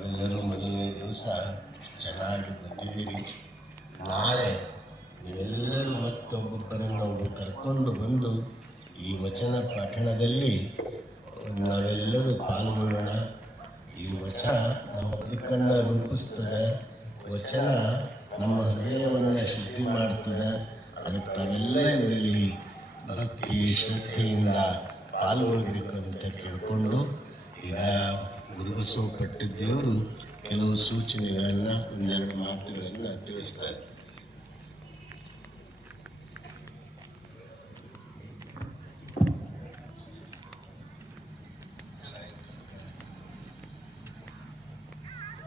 ತಾವೆಲ್ಲರೂ ಮೊದಲನೇ ದಿವಸ ಚೆನ್ನಾಗಿ ಬಂದಿದ್ದೀರಿ. ನಾಳೆ ನೀವೆಲ್ಲರೂ ಮತ್ತೊಬ್ಬೊಬ್ಬರನ್ನು ಕರ್ಕೊಂಡು ಬಂದು ಈ ವಚನ ಪಠಣದಲ್ಲಿ ನಾವೆಲ್ಲರೂ ಪಾಲ್ಗೊಳ್ಳೋಣ. ಈ ವಚನ ನಮ್ಮ ಬದುಕನ್ನು ರೂಪಿಸ್ತದೆ. ವಚನ ನಮ್ಮ ಹೃದಯವನ್ನು ಶುದ್ಧಿ ಮಾಡ್ತದೆ. ಅದಕ್ಕೆ ತಾವೆಲ್ಲ ಇದರಲ್ಲಿ ಭಕ್ತಿ ಶ್ರದ್ಧೆಯಿಂದ ಪಾಲ್ಗೊಳ್ಬೇಕು ಅಂತ ಕೇಳಿಕೊಂಡು ಈಗ ಗುರುಬಸವ ಪಟ್ಟಿದ್ದೇವರು ಕೆಲವು ಸೂಚನೆಗಳನ್ನು ಒಂದೆರಡು ಮಾತುಗಳನ್ನು ತಿಳಿಸ್ತಾರೆ.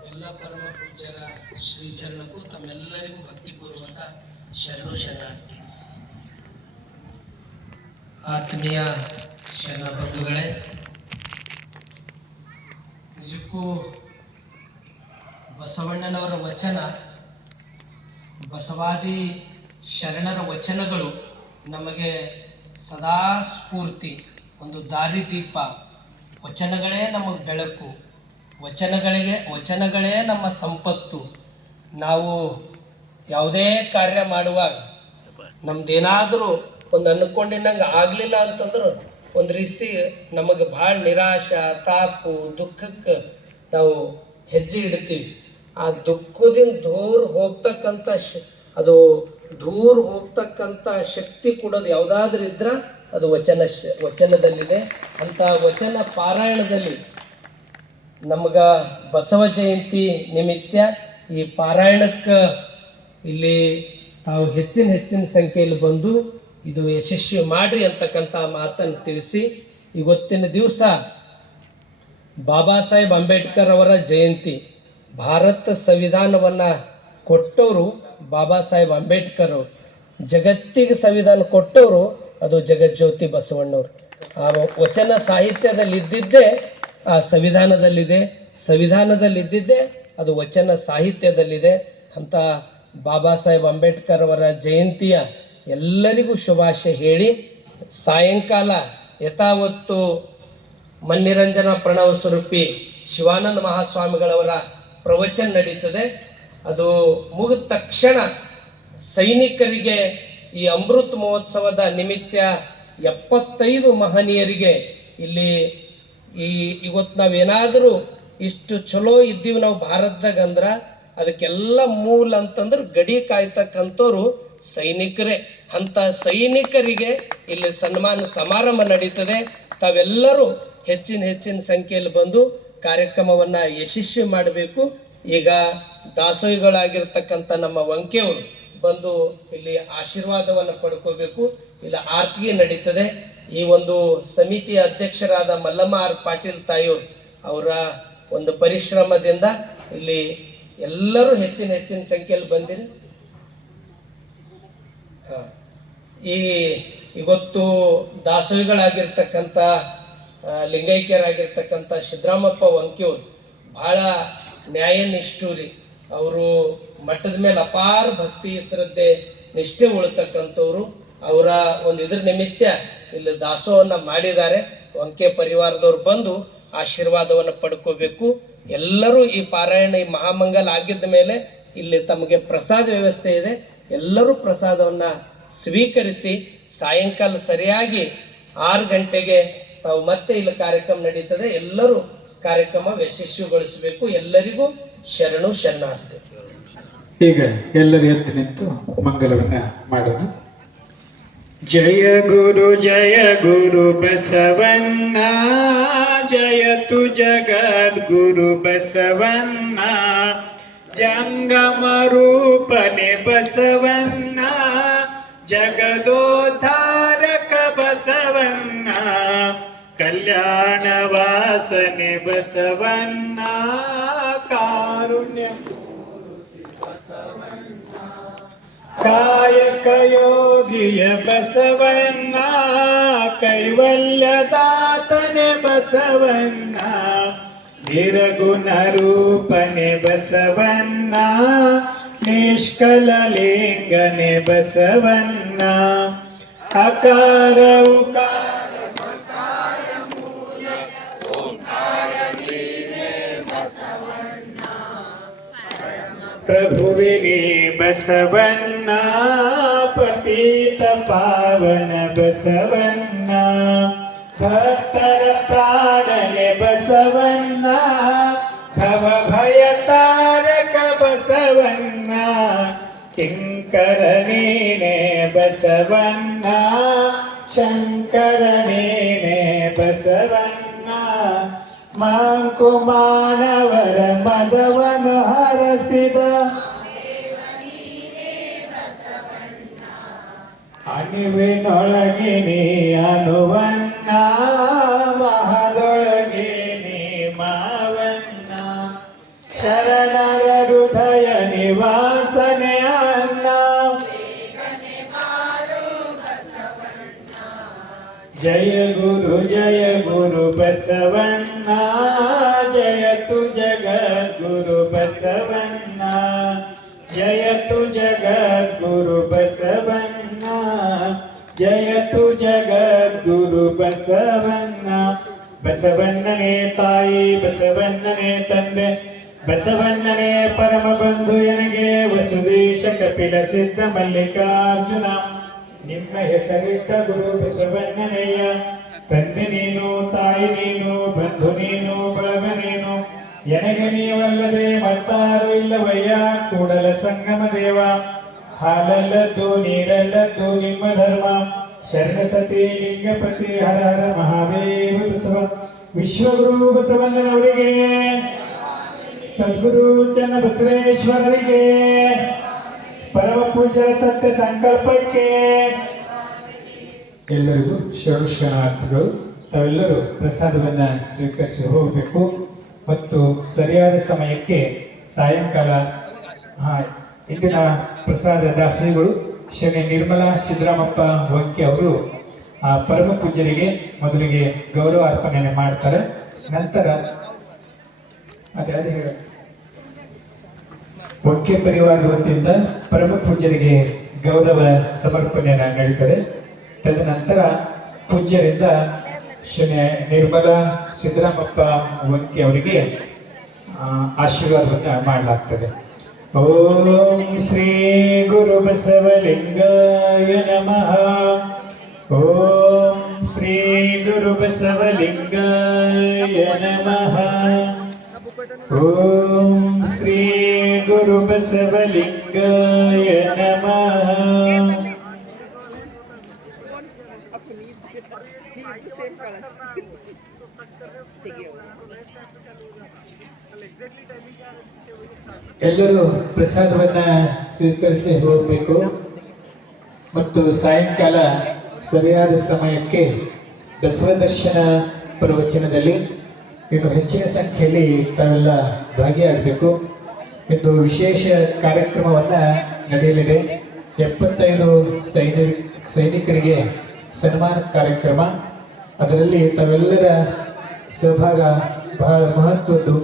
ಎಲ್ಲ ಪರಮ ಪೂಜ್ಯರ ಶ್ರೀಚರಣಕ್ಕೂ ತಮ್ಮೆಲ್ಲರಿಗೂ ಭಕ್ತಿಪೂರ್ವಕ ಶರಣು ಶರಣಾರ್ಥಿ. ಆತ್ಮೀಯ ಶರಣ ಬಂಧುಗಳೇ, ನಿಜಕ್ಕೂ ಬಸವಣ್ಣನವರ ವಚನ, ಬಸವಾದಿ ಶರಣರ ವಚನಗಳು ನಮಗೆ ಸದಾ ಸ್ಫೂರ್ತಿ, ಒಂದು ದಾರಿದೀಪ. ವಚನಗಳೇ ನಮಗೆ ಬೆಳಕು, ವಚನಗಳೇ ನಮ್ಮ ಸಂಪತ್ತು. ನಾವು ಯಾವುದೇ ಕಾರ್ಯ ಮಾಡುವಾಗ ನಮ್ದೇನಾದರೂ ಒಂದು ಅಂದ್ಕೊಂಡಿನಂಗೆ ಆಗಲಿಲ್ಲ ಅಂತಂದ್ರೆ ಒಂದು ರೀತಿ ನಮಗೆ ಭಾಳ ನಿರಾಶೆ, ತಾಪು, ದುಃಖಕ್ಕೆ ನಾವು ಹೆಜ್ಜೆ ಇಡ್ತೀವಿ. ಆ ದುಃಖದಿಂದ ದೂರ ಹೋಗ್ತಕ್ಕಂಥ ಶಕ್ತಿ ಕೊಡೋದು ಯಾವುದಾದ್ರೂ ಇದ್ರೆ ಅದು ವಚನದಲ್ಲಿದೆ. ಅಂಥ ವಚನ ಪಾರಾಯಣದಲ್ಲಿ ನಮ್ಗೆ ಬಸವ ಜಯಂತಿ ನಿಮಿತ್ತ ಈ ಪಾರಾಯಣಕ್ಕೆ ಇಲ್ಲಿ ತಾವು ಹೆಚ್ಚಿನ ಸಂಖ್ಯೆಯಲ್ಲಿ ಬಂದು ಇದು ಯಶಸ್ವಿ ಮಾಡಿರಿ ಅಂತಕ್ಕಂಥ ಮಾತನ್ನು ತಿಳಿಸಿ, ಇವತ್ತಿನ ದಿವಸ ಬಾಬಾ ಸಾಹೇಬ್ ಅಂಬೇಡ್ಕರ್ ಅವರ ಜಯಂತಿ. ಭಾರತ ಸಂವಿಧಾನವನ್ನು ಕೊಟ್ಟವರು ಬಾಬಾ ಸಾಹೇಬ್ ಅಂಬೇಡ್ಕರ್ ಅವರು. ಜಗತ್ತಿಗೆ ಸಂವಿಧಾನ ಕೊಟ್ಟವರು ಅದು ಜಗಜ್ಯೋತಿ ಬಸವಣ್ಣವರು. ಆ ವಚನ ಸಾಹಿತ್ಯದಲ್ಲಿ ಇದ್ದಿದ್ದೇ ಆ ಸಂವಿಧಾನದಲ್ಲಿದ್ದಿದ್ದೇ ಅದು ವಚನ ಸಾಹಿತ್ಯದಲ್ಲಿದೆ. ಅಂತ ಬಾಬಾ ಸಾಹೇಬ್ ಅಂಬೇಡ್ಕರ್ ಅವರ ಜಯಂತಿಯ ಎಲ್ಲರಿಗೂ ಶುಭಾಶಯ ಹೇಳಿ, ಸಾಯಂಕಾಲ ಯಥಾವತ್ತು ಮನ್ನಿರಂಜನ ಪ್ರಣವ ಸ್ವರೂಪಿ ಶಿವಾನಂದ ಮಹಾಸ್ವಾಮಿಗಳವರ ಪ್ರವಚನ ನಡೀತದೆ. ಅದು ಮುಗಿದ ತಕ್ಷಣ ಸೈನಿಕರಿಗೆ ಈ ಅಮೃತ ಮಹೋತ್ಸವದ ನಿಮಿತ್ತ 75 ಮಹನೀಯರಿಗೆ ಇಲ್ಲಿ ಇವತ್ತು ನಾವೇನಾದರೂ ಇಷ್ಟು ಚಲೋ ಇದ್ದೀವಿ ನಾವು ಭಾರತದಾಗ ಅಂದ್ರೆ ಅದಕ್ಕೆಲ್ಲ ಮೂಲ ಅಂತಂದ್ರೆ ಗಡಿ ಕಾಯ್ತಕ್ಕಂಥವ್ರು ಸೈನಿಕರೇ. ಅಂಥ ಸೈನಿಕರಿಗೆ ಇಲ್ಲಿ ಸನ್ಮಾನ ಸಮಾರಂಭ ನಡೀತದೆ. ತಾವೆಲ್ಲರೂ ಹೆಚ್ಚಿನ ಸಂಖ್ಯೆಯಲ್ಲಿ ಬಂದು ಕಾರ್ಯಕ್ರಮವನ್ನು ಯಶಸ್ವಿ ಮಾಡಬೇಕು. ಈಗ ದಾಸೋಹಿಗಳಾಗಿರ್ತಕ್ಕಂಥ ನಮ್ಮ ವಂಕೆಯವರು ಬಂದು ಇಲ್ಲಿ ಆಶೀರ್ವಾದವನ್ನು ಪಡ್ಕೋಬೇಕು. ಇಲ್ಲಿ ಆರತಿಗೆ ನಡೀತದೆ. ಈ ಒಂದು ಸಮಿತಿಯ ಅಧ್ಯಕ್ಷರಾದ ಮಲ್ಲಮ್ಮ ಆರ್ ಪಾಟೀಲ್ ತಾಯಿಯವರು ಅವರ ಒಂದು ಪರಿಶ್ರಮದಿಂದ ಇಲ್ಲಿ ಎಲ್ಲರೂ ಹೆಚ್ಚಿನ ಸಂಖ್ಯೆಯಲ್ಲಿ ಬಂದಿರಿ. ಇವತ್ತು ದಾಸೋಹಿಗಳಾಗಿರ್ತಕ್ಕಂಥ ಲಿಂಗೈಕ್ಯರಾಗಿರ್ತಕ್ಕಂಥ ಸಿದ್ದರಾಮಪ್ಪ ವಂಕಿಯವರು ಭಾಳ ನ್ಯಾಯನಿಷ್ಠೂರಿ. ಅವರು ಮಟ್ಟದ ಮೇಲೆ ಅಪಾರ ಭಕ್ತಿ ಶ್ರದ್ಧೆ ನಿಷ್ಠೆ ಉಳ್ತಕ್ಕಂಥವ್ರು. ಅವರ ಒಂದು ಇದ್ರ ನಿಮಿತ್ತ ಇಲ್ಲಿ ದಾಸೋಹವನ್ನು ಮಾಡಿದ್ದಾರೆ. ವಂಕೆ ಪರಿವಾರದವ್ರು ಬಂದು ಆಶೀರ್ವಾದವನ್ನು ಪಡ್ಕೋಬೇಕು. ಎಲ್ಲರೂ ಈ ಪಾರಾಯಣ ಈ ಮಹಾಮಂಗಲ ಆಗಿದ್ದ ಮೇಲೆ ಇಲ್ಲಿ ತಮಗೆ ಪ್ರಸಾದ ವ್ಯವಸ್ಥೆ ಇದೆ. ಎಲ್ಲರೂ ಪ್ರಸಾದವನ್ನು ಸ್ವೀಕರಿಸಿ ಸಾಯಂಕಾಲ ಸರಿಯಾಗಿ 6 ಗಂಟೆಗೆ ತಾವು ಮತ್ತೆ ಇಲ್ಲಿ ಕಾರ್ಯಕ್ರಮ ನಡೀತದೆ. ಎಲ್ಲರೂ ಕಾರ್ಯಕ್ರಮ ಯಶಸ್ವಿಗೊಳಿಸಬೇಕು. ಎಲ್ಲರಿಗೂ ಶರಣು ಶರಣಾರ್ಥಿ. ಈಗ ಎಲ್ಲರೂ ಎದ್ದು ನಿಂತು ಮಂಗಲವನ್ನ ಮಾಡೋಣ. ಜಯ ಗುರು ಬಸವಣ್ಣ, ಜಯತು ಜಗದ್ಗುರು ಬಸವಣ್ಣ, ಜಂಗಮ ರೂಪನೆ ಬಸವಣ್ಣ, ಜಗದೋದ್ಧಾರಕ ಬಸವಣ್ಣ, ಕಲ್ಯಾಣ ವಾಸನೆ ಬಸವಣ್ಣ, ಕಾರುಣ್ಯ ಕಾಯಕ ಯೋಗಿಯ ಬಸವಣ್ಣ, ಕೈವಲ್ಯದಾತನೆ ಬಸವಣ್ಣ, ನಿರಗುಣ ರೂಪನೆ ಬಸವಣ್ಣ, ನಿಷ್ಕಲ ಲಿಂಗನೆ ಬಸವಣ್ಣ, ಅಕಾರ ಉಕಾರ ಮಕಾರ ಮೂಲ ಓಂಕಾರ ನೀನೆ ಬಸವಣ್ಣ, ಪ್ರಭುವಿನಿ ಬಸವಣ್ಣ ಪತಿತ ಪಾವನ ಬಸವಣ್ಣ ಭಕ್ತರ ಪ್ರಾಣನೆ ಬಸವಣ್ಣ ಭವ ಭಯ ತಾರಕ ಬಸವಣ್ಣ ಕಿಂಕರ ನೀನೆ ಬಸವಣ್ಣ ಶಂಕರ ನೀನೆ ಬಸವಣ್ಣ ಮಾಂಕು ಮಾನವರ ಮದವನು ಹರಸಿದ ಅಣಿವಿನೊಳಗೆ ನೀ ಅನುವನ್ನ ಮಹದೊಳಗೆ ನೀ ಮಾವನ್ನ ಶರಣರ ಹೃದಯ ನಿವಾಸನೆ ಅನ್ನ ಜಯ ಗುರು ಬಸವಣ್ಣ ಜಯತು ಜಗದ್ಗುರು ಬಸವಣ್ಣ ಜಯತು ಜಗದ್ಗುರು ಬಸವಣ್ಣ ಜಯತು ಜಗದ್ಗುರು ಬಸವಣ್ಣ ಬಸವಣ್ಣನೇ ತಾಯಿ ಬಸವಣ್ಣನೇ ತಂದೆ ಬಸವಣ್ಣನೇ ಪರಮ ಬಂಧು ಎನಗೆ ವಸುದೇಶ ಕಪಿಲ ಸಿದ್ಧ ಮಲ್ಲಿಕಾರ್ಜುನ ನಿಮ್ಮ ಹೆಸರಿಟ್ಟ ಗುರು ಬಸವಣ್ಣನಯ್ಯ ತಂದೆ ನೀನು ತಾಯಿ ನೀನು ಬಂಧು ನೀನು ಬಳಗ ನೀನು ಎನಗೆ ನೀವಲ್ಲದೆ ಮತ್ತಾರು ಇಲ್ಲವಯ್ಯ ಕೂಡಲ ಸಂಗಮ ದೇವ ಹಾಲಲ್ಲದ್ದು ನೀರಲ್ಲದ್ದು ನಿಮ್ಮ ಧರ್ಮ ಶರಣ ಸತಿ ಲಿಂಗಪತಿ ಹರ ಹರ ಮಹಾದೇವ ಬಸವ ವಿಶ್ವಗುರು ಬಸವಣ್ಣನವರಿಗೆ ಸದ್ಗುರು ಚನ್ನ ಬಸವೇಶ್ವರರಿಗೆ ಪರಮ ಪೂಜ್ಯರ ಸತ್ಯ ಸಂಕಲ್ಪಕ್ಕೆ ಎಲ್ಲರಿಗೂ ಶರಣಾರ್ಥಿಗಳು. ತಾವೆಲ್ಲರೂ ಪ್ರಸಾದವನ್ನು ಸ್ವೀಕರಿಸಿ ಹೋಗಬೇಕು ಮತ್ತು ಸರಿಯಾದ ಸಮಯಕ್ಕೆ ಸಾಯಂಕಾಲ ಇಂದಿನ ಪ್ರಸಾದ ದಾಸರಿಗಳು ಶ್ರೀ ನಿರ್ಮಲಾ ಸಿದ್ದರಾಮಪ್ಪ ವಂಕೆ ಅವರು ಪರಮ ಪೂಜ್ಯರಿಗೆ ಮೊದಲಿಗೆ ಗೌರವ ಅರ್ಪಣೆ ಮಾಡ್ತಾರೆ. ನಂತರ ಅದೇ ವಂಕೆ ಪರಿವಾರದ ವತಿಯಿಂದ ಪರಮ ಪೂಜ್ಯರಿಗೆ ಗೌರವ ಸಮರ್ಪಣೆಯನ್ನು ನಡೀತದೆ. ತದನಂತರ ಪೂಜ್ಯರಿಂದ ಶ್ರೀ ನಿರ್ಮಲಾ ಸಿದ್ದರಾಮಪ್ಪ ವಂಕೆ ಅವರಿಗೆ ಆಶೀರ್ವಾದವನ್ನು ಮಾಡಲಾಗ್ತದೆ. ಓಂ ಶ್ರೀ ಗುರು ಬಸವಲಿಂಗಾಯ ನಮಃ. ಓಂ ಶ್ರೀ ಗುರು ಬಸವಲಿಂಗಾಯ ನಮಃ. ಓಂ ಶ್ರೀ ಗುರು ಬಸವಲಿಂಗಾಯ ನಮಃ. ಎಲ್ಲರೂ ಪ್ರಸಾದವನ್ನ ಸ್ವೀಕರಿಸಿ ಹೋಗಬೇಕು ಮತ್ತು ಸಾಯಂಕಾಲ ಸರಿಯಾದ ಸಮಯಕ್ಕೆ ಬಸವ ದರ್ಶನ ಪ್ರವಚನದಲ್ಲಿ ಇನ್ನು ಹೆಚ್ಚಿನ ಸಂಖ್ಯೆಯಲ್ಲಿ ತಾವೆಲ್ಲ ಭಾಗಿಯಾಗಬೇಕು. ಇಂದು ವಿಶೇಷ ಕಾರ್ಯಕ್ರಮವನ್ನು ನಡೆಯಲಿದೆ. 75 ಸೈನಿಕರಿಗೆ ಸನ್ಮಾನ ಕಾರ್ಯಕ್ರಮ. ಅದರಲ್ಲಿ ತಾವೆಲ್ಲರ ಸಹಭಾಗ ಬಹಳ ಮಹತ್ವದ್ದು.